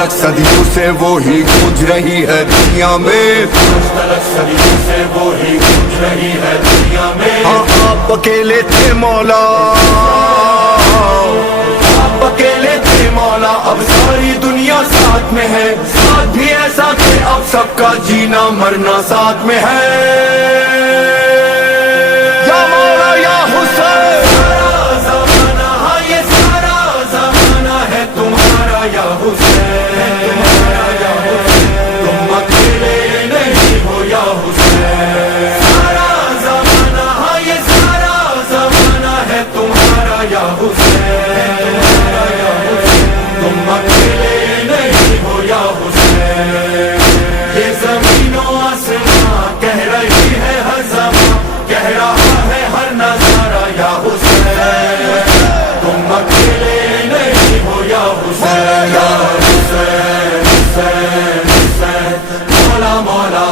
तलक सदियों से वो ही गूंज रही है दुनिया में, तलक सदियों से वो ही गूंज रही है दुनिया में। हाँ आप अकेले थे मौला, आप अकेले थे मौला, अब सारी दुनिया साथ में है, साथ भी ऐसा कि अब सबका जीना मरना साथ में है। या मौला या हुसैन, सारा ज़माना, हाँ ये सारा ज़माना है तुम्हारा या हुसैन, या हुसैन, तुम अकेले नहीं हो या हुसैन। सारा ज़माना, हाँ ये सारा ज़माना है तुम्हारा या हुसैन, या हुसैन, तुम अकेले नहीं हो या हुसैन। ये ज़मीनों आसमां कह रही है हर ज़मां, कह रहा है हर नज़ारा या हुसैन, तुम अकेले नहीं हो या हुसैन, या हुसैन, हुसैन, हुसैन, मौला मौला।